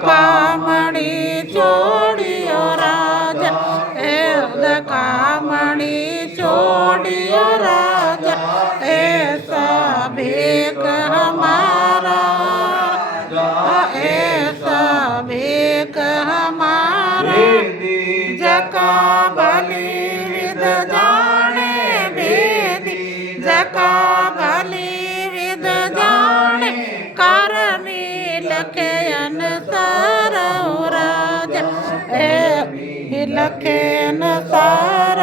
जकामणि छोड़ियो राजा जकामणि छोड़ियो राजा ऐसा भीख हमारा ऐसा भीख हमारा जका बलि विद जाने भेदी जका बलि विद जाने करमी लखे अनुसार राजा लखे अनुसार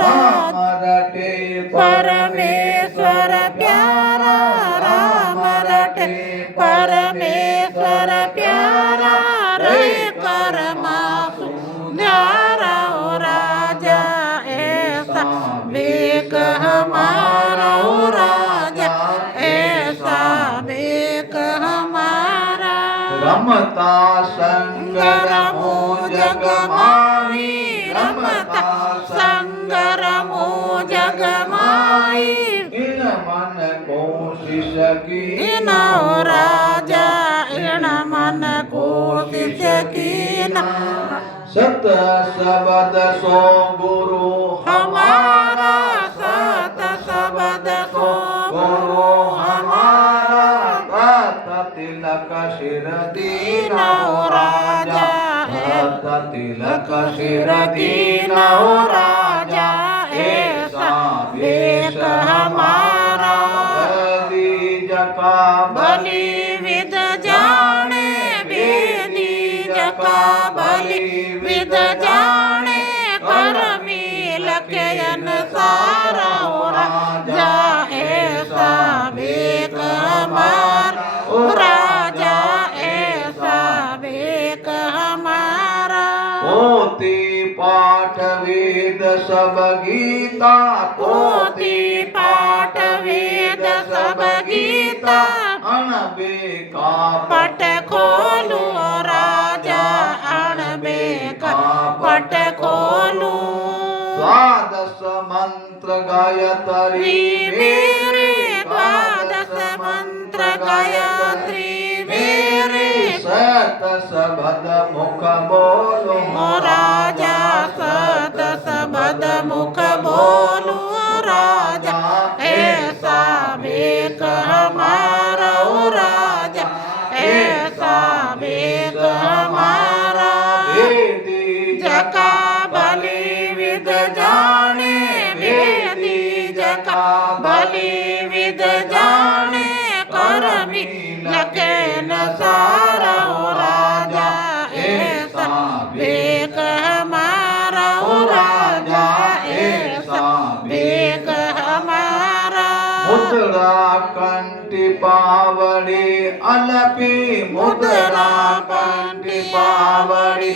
राजा परमेश्वर प्यारा राम रटे परमेश्वर प्यारा रे करमासु न्यारा राजा ऐसा भीख हमारा राजा ऐसा भीख हमारा रमता संग रमो जग माही रमता संग रमो जग माही इन मन कोशिश कीन राजा इन मन कोशिश कीन सत शब्द सो गुरु हमारा सत शब्द को गुरु हमारा तत तिलक शिर दीना राजा तत तिलक शिर दीना राजा ऐसा वेश हमारा जका बलि विद जाने बेदी जका बलि विद जाने करमी लखे अनुसार राजा ऐसा भीख हमारा राजा ऐसा भीख हमारा पोती पाठ वेद सब गीता पोती पाठ वेद सब गीता अनबे का पट खोलू राजा अणबे का पट खोलू द्वादश मंत्र गायत्री मेरे द्वादश मंत्र गायत्री मेरे सत शब्द मुख बोलो राजा सत शब्द मुख बोलू राजा ऐसा भीख हमारा राजा ऐसा भीख हमारा जका बलि विद जाने भेदी जका बलि विद जाने करमी लखे नसारा राजा ऐसा भीख हमारा राजा ऐसा भीख हमारा मुद्रा कंठी पावड़ी अलपी मुद्रा कंठी पावड़ी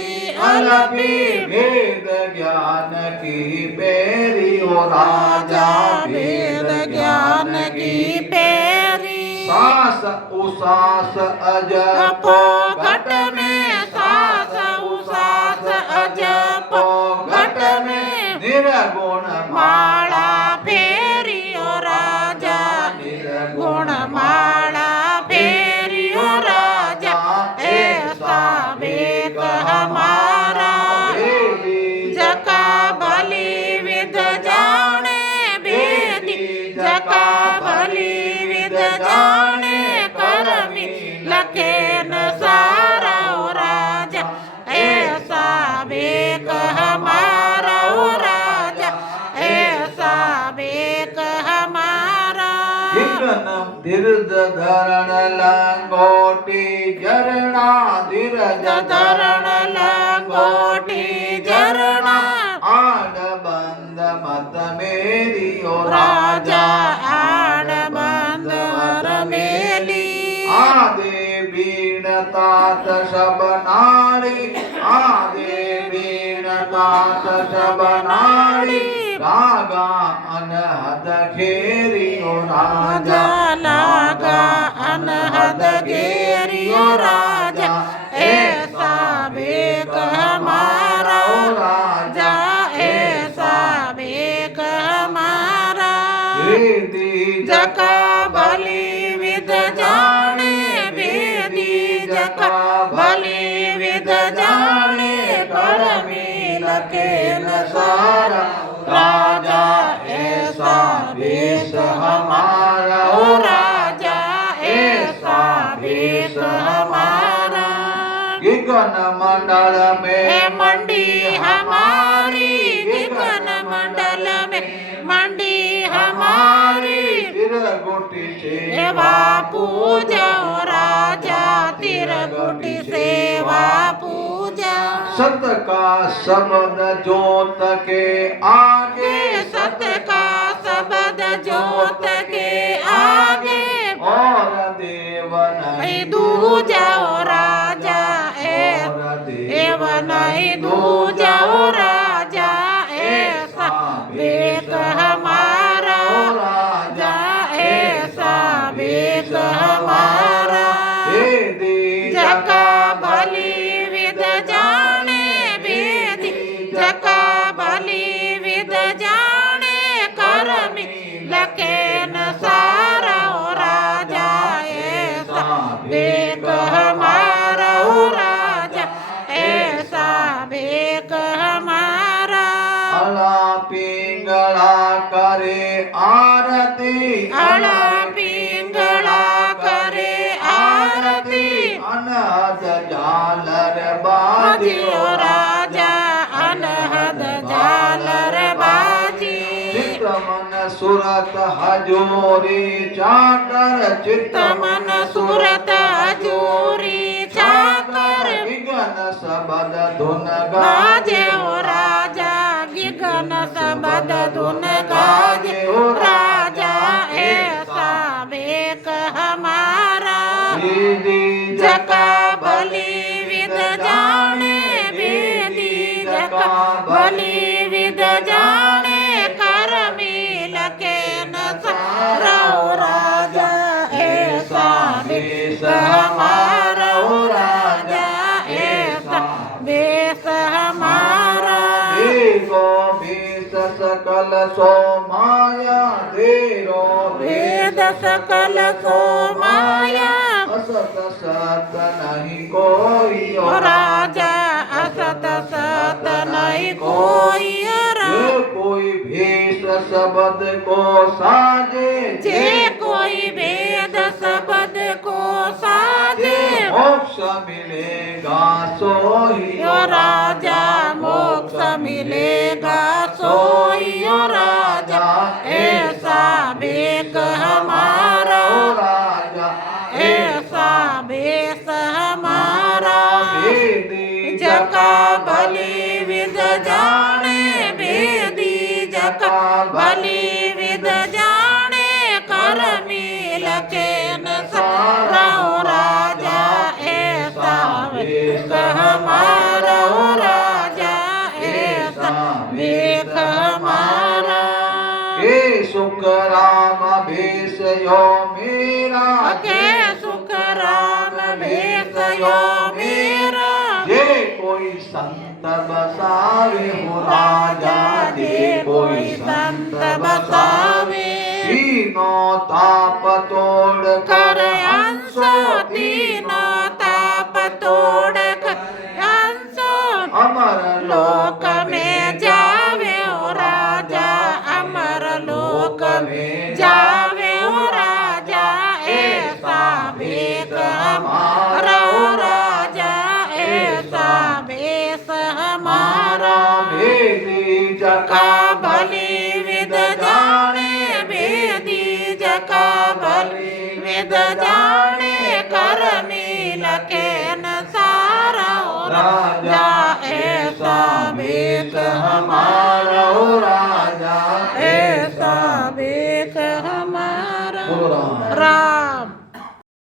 अलपी वेद ज्ञान की पेरी ओ राजा वेद ज्ञान की पेरी सास उसास अजप घट में सास उसास अजप घट में निर्गुण माला फेरी ओ राजा गुण माला फेरी ओ राजा ऐसा भीख हमारा जका बलि विद जाने बेदी जका बलि विद जाने करमी लखे नसारा राजा ऐसा भीख हमारा राजा ऐसा भीख हमारा धीरज धरण लंगोटी झरणा धीरज धरण लंगोटी झरणा आड़ बंद मत मेरी ओ राजा आड़ बंद वर मेली आदे बीण तात सब नारी आदे बीण तात सब नारी लागा अनहद घेरी ओ राजा लागा अनहद घेरी ओ राजा ऐसा भीख हमारा राजा ऐसा भीख हमारा जका बलि विद जाने बेदी जका बलि विघन मंडल में मंडी हमारी विघन मंडल में मंडी हमारी तिरगुटी सेवा पूजा राजा तिरगुटी सेवा पूजा सत का शब्द जोत के आगे सत का शब्द जोत के आगे और देव नहीं दूजा राजा एव नहीं दूजा राजा ऐसा बेक हमारा राजा ऐसा बेक हमारा जका भली विद जाने वेदी जका भली विद जाने करमी लके न सारा राजा ऐसा बेक हमारा राजा ऐसा बेक हमारा अला पिंगला करे आरती अला पिंगला करे आरती अनहद झालर बाजी राजा अनहद झालर बाजी चित्त मन सुरत हजूरी चाकर चित्त मन सूरत हजूरी चाकर विघन सबद धुन गाजे राजा विघन सबद धुन गाजे राजा ऐसा बेक हमारा जका भली विद जाने वेदी जका भली विद जाने करमी लके न सारा राजा ऐसा बेक हमारा राजा ऐसा बेस हमारा देखो बीस सकल सो माया तेरो वेद सकल सो माया असत सत नहीं कोई राजा असत सत नहीं कोई जो कोई भेष शब्द को साजे जे कोई वेद शब्द को साजे मोक्ष मिलेगा सोई यो राजा मोक्ष मिलेगा सोई यो राजा ऐसा बेक हमारा राजा ऐसा बेस हमारा वेदी जका भली विद जाने वेदी जका भली विद जाने करमी लके न सारा राजा ऐसा बेक हमारा राजा ऐसा बेक हमारा हे सुख राम भेष यो मेरा के सुख राम भेष यो मेरा जे कोई संत बसावे हो राजा जे कोई संत बसावे तीनों ताप तोड़ कर अंसो तीनों ताप तोड़ कर अंसो अमर लोक में जावे ओ राजा अमर लोक में जावे ओ राजा ऐसा बेक हमारा राजा ऐसा बेस हमारा वेदी जका भली विद जाने वेदी जका भली विद जाने करमी लके न सारा राजा